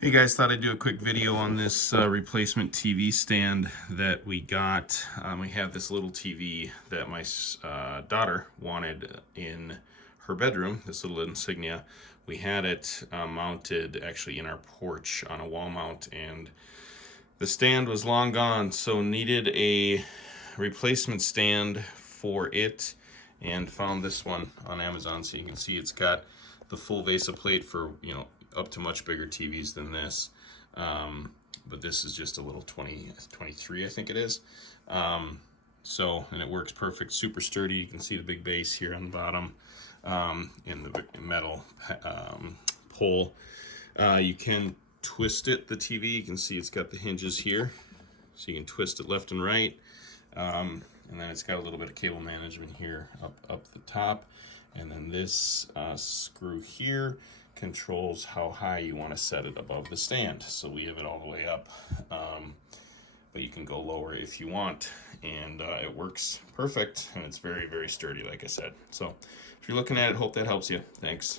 Hey guys, thought I'd do a quick video on this replacement TV stand that we got. We have this little TV that my daughter wanted in her bedroom, this little insignia. We had it mounted actually in our porch on a wall mount, and the stand was long gone, so needed a replacement stand for it, and found this one on Amazon. So you can see it's got the full VESA plate for, up to much bigger TVs than this. But this is just a little 23, I think it is. And it works perfect, super sturdy. You can see the big base here on the bottom, and the metal pole. You can twist it, the TV. You can see it's got the hinges here, so you can twist it left and right. And then it's got a little bit of cable management here up the top. And then this screw here controls how high you want to set it above the stand. So we have it all the way up, but you can go lower if you want. And it works perfect, and it's very, very sturdy, like I said. So if you're looking at it, hope that helps you. Thanks.